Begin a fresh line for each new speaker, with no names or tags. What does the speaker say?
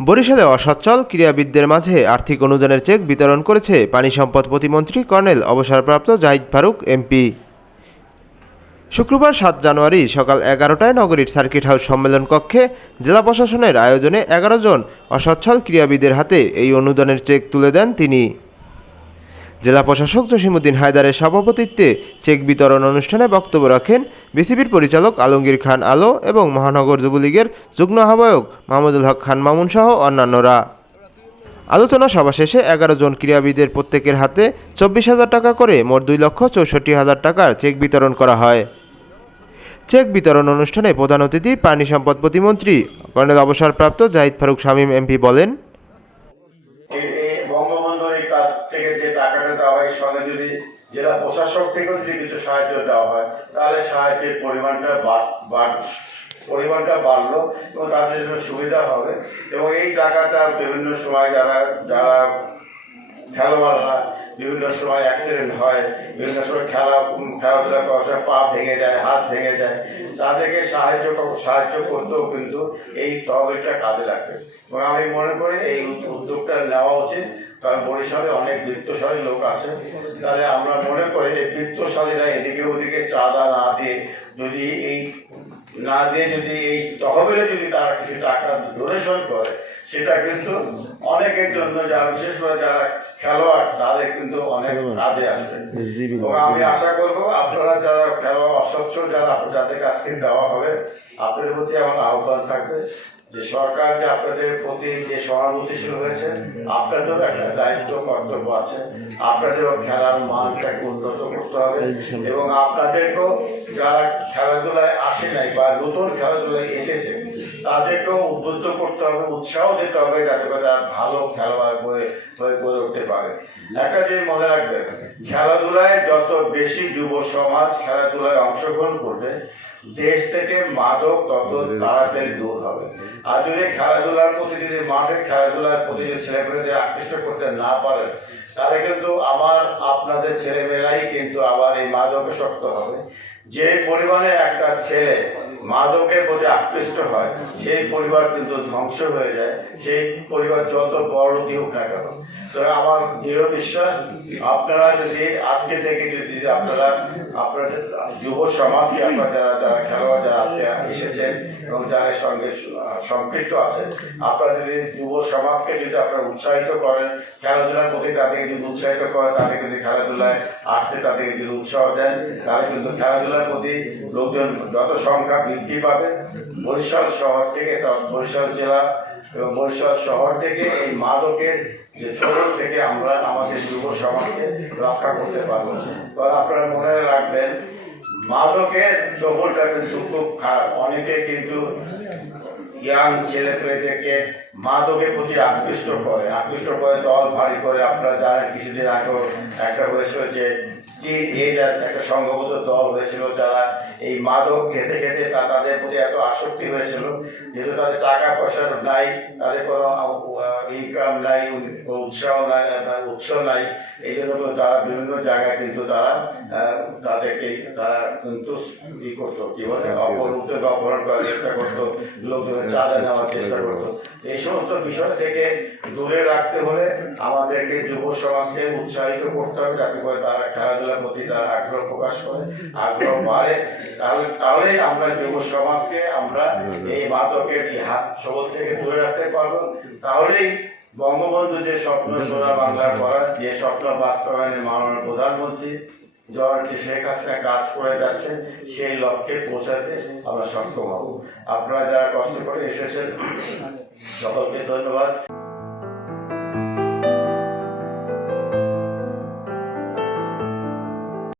বরিশালে অসচ্ছল ক্রীড়াবিদদের মাঝে আর্থিক অনুদানের চেক বিতরণ করেছে পানি সম্পদ প্রতিমন্ত্রী কর্নেল অবসরপ্রাপ্ত জাহিদ ফারুক, এমপি। শুক্রবার সাত জানুয়ারি সকাল এগারোটায় নগরীর সার্কিট হাউস সম্মেলন কক্ষে জেলা প্রশাসনের আয়োজনে এগারো জন অসচ্ছল ক্রীড়াবিদের হাতে এই অনুদানের চেক তুলে দেন তিনি। জেলা প্রশাসক জসিমুদ্দিন হায়দারের সভাপতিত্বে চেক বিতরণ অনুষ্ঠানে বক্তব্য রাখেন বিসিবির পরিচালক আলমগীর খান আলো এবং মহানগর যুবলীগের যুগ্ম আহ্বায়ক মাহমুদুল হক খান মামুন সহ অন্যান্যরা। আলোচনা সভা শেষে এগারো জন ক্রীড়াবিদের প্রত্যেকের হাতে চব্বিশ হাজার টাকা করে মোট দুই লক্ষ চৌষট্টি হাজার টাকার চেক বিতরণ করা হয়। চেক বিতরণ অনুষ্ঠানে প্রধান অতিথি পানি সম্পদ প্রতিমন্ত্রী কর্নেল অবসরপ্রাপ্ত জাহিদ ফারুক শামীম এমপি বলেন
থেকে যে টাকাটা দেওয়া হয় সঙ্গে যদি জেলা প্রশাসক থেকেও যদি কিছু সাহায্য দেওয়া হয়, তাহলে সাহায্যের পরিমাণটা বাড়- পরিমাণটা বাড়লো এবং তাদের জন্য সুবিধা হবে। এবং এই টাকাটা বিভিন্ন সময় যারা যারা খেলোয়াড়রা বিভিন্ন সময় অ্যাক্সিডেন্ট হয়, বিভিন্ন সময় খেলা খেলাধুলা করার সময় পা ভেঙে যায়, হাত ভেঙে যায়, তাদেরকে সাহায্য সাহায্য করতেও কিন্তু এই তহবিলটা কাজে লাগবে। এবং আমি মনে করি এই উদ্যোগটা নেওয়া উচিত। কারণ বরিশালে অনেক বৃত্তশালী লোক আছে। তাহলে আমরা মনে করি এই বৃত্তশালীরা এদিকে ওদিকে চাঁদা না দিয়ে যদি এই না দিয়ে যদি এই তহবিলে যদি তারা কিছু টাকা ডোনেশন করে সেটা কিন্তু অনেকের জন্য যারা বিশেষ করে যারা খেলোয়াড় তাদের কিন্তু অনেক কাজে আসবে। এবং আমি আশা করব আপনারা যারা খেলোয়াড় অসচ্ছল যারা যাদের কাছ থেকে দেওয়া হবে আপনাদের প্রতি আমার আহ্বান থাকবে। যে সরকার যে আপনাদের প্রতি যে সহানুভূতিশীল হয়েছে, আপনাদেরও একটা দায়িত্ব, কর্তব্য আছে। আপনাদেরও খেলার মানটাকে উন্নত করতে হবে। এবং আপনাদেরকেও যারা খেলাধুলায় আসে নাই বা নতুন খেলাধুলায় এসেছে, তাদেরকেও উদ্বুদ্ধ করতে হবে, উৎসাহ দিতে হবে যাতে করে তারা ভালো খেলোয়াড় করে হয়ে গড়ে উঠতে পারে। একটা জিনিস মনে রাখবেন, খেলাধুলায় যত বেশি যুব সমাজ খেলাধুলায় অংশগ্রহণ করবে, দেশ থেকে মাদক তত তাড়াতাড়ি দূর হবে। যদি খেলাধুলার প্রতি যদি মাঠের খেলাধুলার প্রতি যদি ছেলেমেয়েদের আকৃষ্ট করতে না পারেন, তাহলে কিন্তু আমার আপনাদের ছেলেমেয়েরাই কিন্তু আবার এই মাদকে শক্ত হবে। যে পরিমাণে একটা ছেলে মাদকের প্রতি আকৃষ্ট হয়, সেই পরিবার কিন্তু ধ্বংস হয়ে যায়। সেই পরিবার যত বড় হোক না কেন। তো আমার দৃঢ় বিশ্বাস, আপনারা যদি আজকে থেকে যদি আপনারা আপনাদের যুব সমাজকে, আপনারা যারা যারা খেলোয়াড়, যারা আজকে এসেছেন এবং যাদের সঙ্গে, সম্পৃক্ত আছেন, আপনারা যদি যুব সমাজকে যদি আপনারা উৎসাহিত করেন, খেলাধুলার প্রতি তাদেরকে যদি উৎসাহিত করেন, তাদেরকে যদি খেলাধুলায় আসতে তাদেরকে যদি উৎসাহ দেন, তাহলে কিন্তু খেলাধুলার প্রতি লোকজন যত সংখ্যা বৃদ্ধি পাবে, বরিশাল শহর থেকে বরিশাল জেলা এবং বরিশাল শহর থেকে এই মাদকের যে ছোট থেকে আমরা আমাদের যুব সমাজকে রক্ষা করতে পারব। কারণ আপনারা মনে রাখবেন, মাদকের ছোবলটা কিন্তু খুব খারাপ। অনেকে কিন্তু ইয়াং ছেলে পেলেদেরকে মাদকের প্রতি আকৃষ্ট করে। আকৃষ্ট করে দল ভারী করে। আপনারা জানেন, কিছুদিন আগেও একটা হয়েছিল যে টি এজ একটা সংঘবদ্ধ দল হয়েছিল, যারা এই মাদক খেতে খেতে তাদের প্রতি এত আসক্তি হয়েছিল, যেহেতু তাদের টাকা পয়সা নাই, তাদের কোনো ইনকাম নাই, উৎসাহ নাই উৎস নাই, এই জন্য তারা বিভিন্ন জায়গায় কিন্তু তারা তাদেরকে তারা কিন্তু ই করতো, কি বলে অপহরণ অপহরণ করার চেষ্টা করতো, লোকজনের চাঁদা নেওয়ার চেষ্টা করতো। এই সমস্ত বিষয় থেকে দূরে রাখতে হলে আমাদেরকে যুব সমাজকে উৎসাহিত করতে হবে, যাতে করে তারা খেলাধুলার প্রতি তারা আগ্রহ প্রকাশ করে, আগ্রহ বাড়ে। তাহলে তাহলেই আমরা যুব সমাজকে আমরা এই মাদকের এই হাত সবল থেকে দূরে রাখতে পারব। তাহলেই বঙ্গবন্ধু যে স্বপ্ন সোনা বাংলা করার, যে স্বপ্ন বাস্তবায়নে মাননীয় প্রধানমন্ত্রী জয়ন্তী শেখ হাসিনা কাজ করে যাচ্ছে, সেই লক্ষ্যে পৌঁছাতে আমরা সক্ষম হব। আপনারা যারা কষ্ট করে এসেছেন, সকলকে ধন্যবাদ।